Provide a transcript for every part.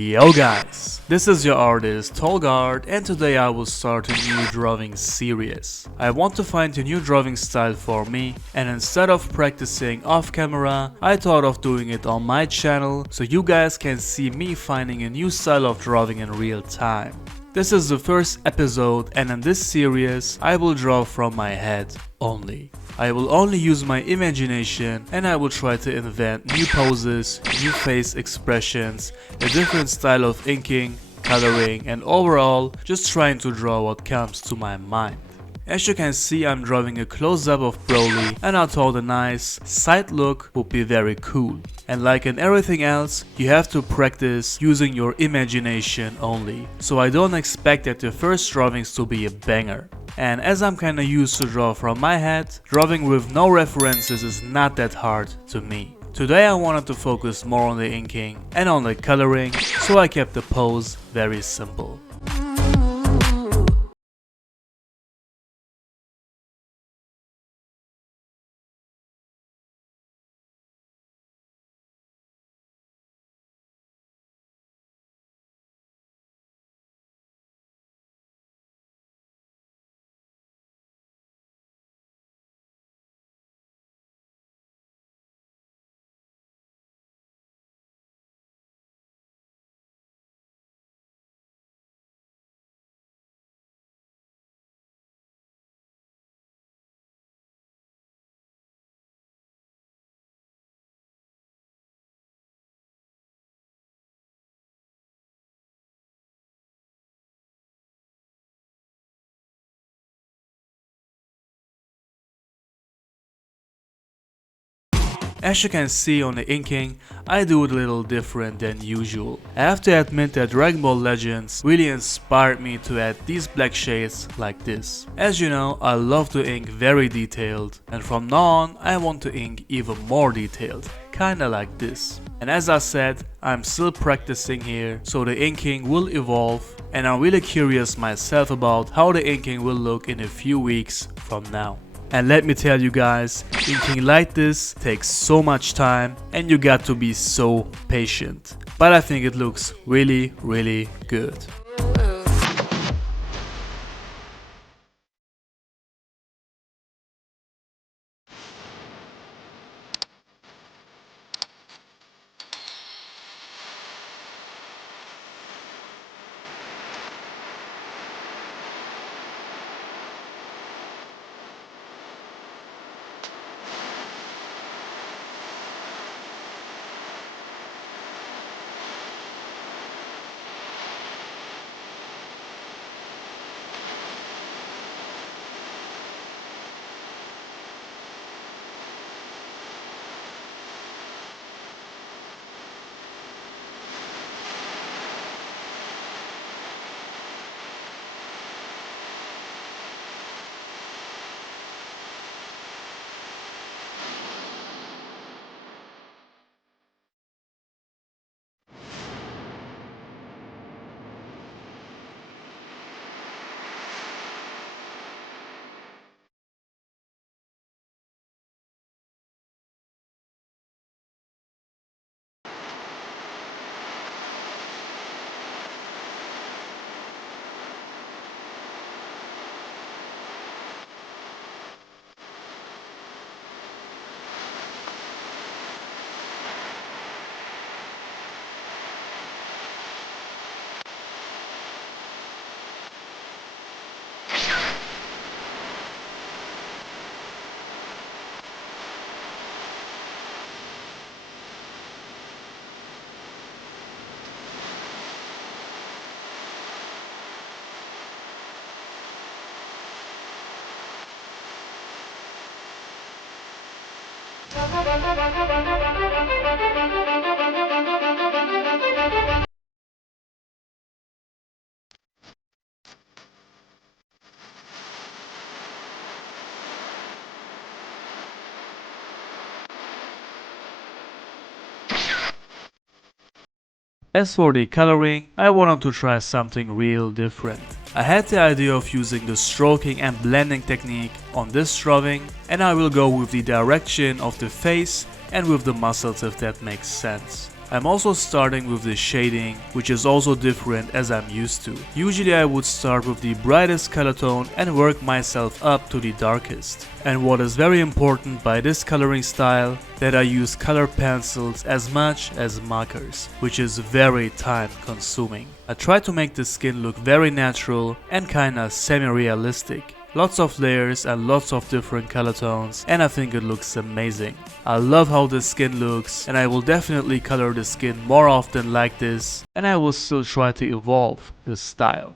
Yo guys, this is your artist Tolg and today I will start a new drawing series. I want to find a new drawing style for me, and instead of practicing off camera, I thought of doing it on my channel so you guys can see me finding a new style of drawing in real time. This is the first episode, and in this series I will draw from my head only. I will only use my imagination and I will try to invent new poses, new face expressions, a different style of inking, coloring, and overall just trying to draw what comes to my mind. As you can see, I'm drawing a close-up of BROLY, and I thought a nice side look would be very cool. And like in everything else, you have to practice using your imagination only. So I don't expect that the first drawings to be a banger. And as I'm kinda used to draw from my head, drawing with no references is not that hard to me. Today I wanted to focus more on the inking and on the coloring, so I kept the pose very simple. As you can see on the inking, I do it a little different than usual. I have to admit that DragonBall Legends really inspired me to add these black shades like this. As you know, I love to ink very detailed, and from now on I want to ink even more detailed, kinda like this. And as I said, I'm still practicing here, so the inking will evolve, and I'm really curious myself about how the inking will look in a few weeks from now. And let me tell you guys, inking like this takes so much time and you got to be so patient. But I think it looks really good. As for the coloring, I wanted to try something real different. I had the idea of using the stroking and blending technique on this drawing, and I will go with the direction of the face and with the muscles if that makes sense. I'm also starting with the shading, which is also different as I'm used to. Usually I would start with the brightest color tone and work myself up to the darkest. And what is very important by this coloring style, that I use color pencils as much as markers, which is very time consuming. I try to make the skin look very natural and kinda semi-realistic. Lots of layers and lots of different color tones, and I think it looks amazing. I love how the skin looks, and I will definitely color the skin more often like this, and I will still try to evolve this style.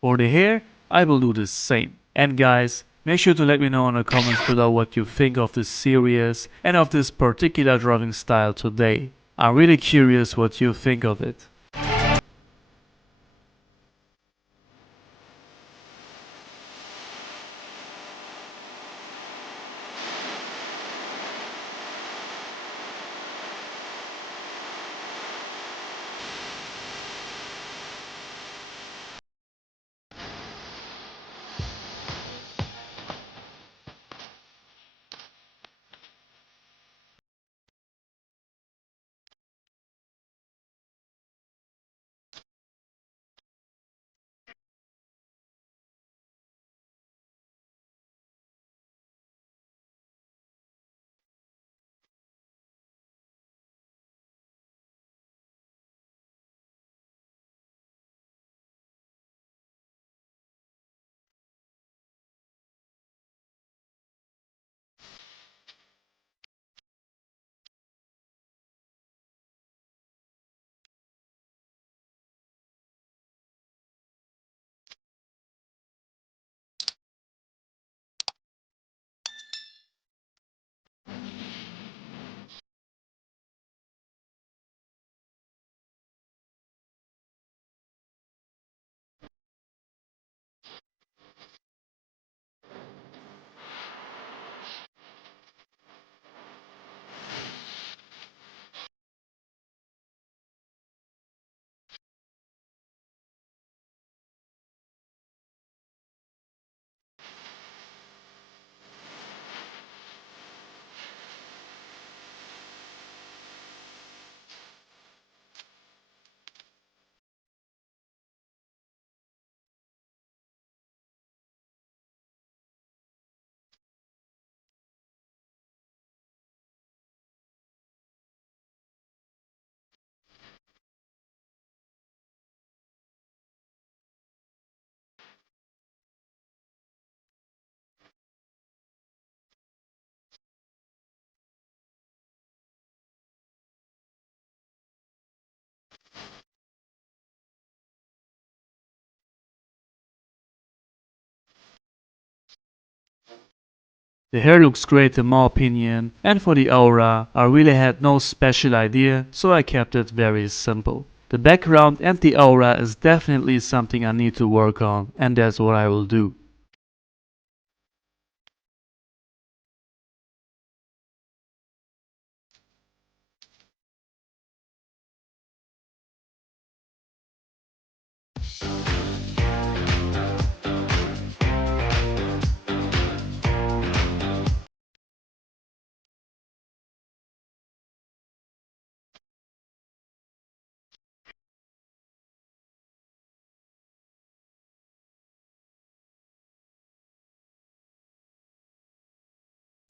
For the hair, I will do the same. And guys, make sure to let me know in the comments below what you think of this series and of this particular drawing style today. I'm really curious what you think of it. The hair looks great in my opinion, and for the aura, I really had no special idea, so I kept it very simple. The background and the aura is definitely something I need to work on, and that's what I will do.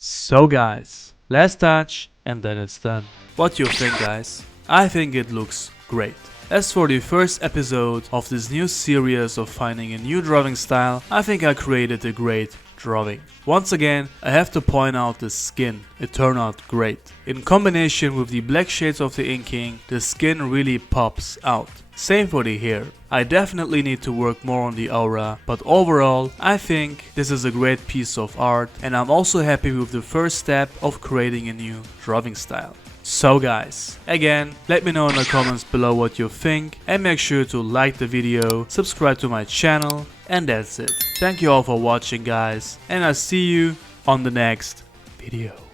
So guys, last touch and then it's done. What do you think guys? I think it looks great. As for the first episode of this new series of finding a new drawing style, I think I created a great drawing. Once again, I have to point out the skin, it turned out great. In combination with the black shades of the inking, the skin really pops out. Same for the hair. I definitely need to work more on the aura, but overall, I think this is a great piece of art and I'm also happy with the first step of creating a new drawing style. So guys, again, let me know in the comments below what you think and make sure to like the video, subscribe to my channel, and that's it. Thank you all for watching guys, and I'll see you on the next video.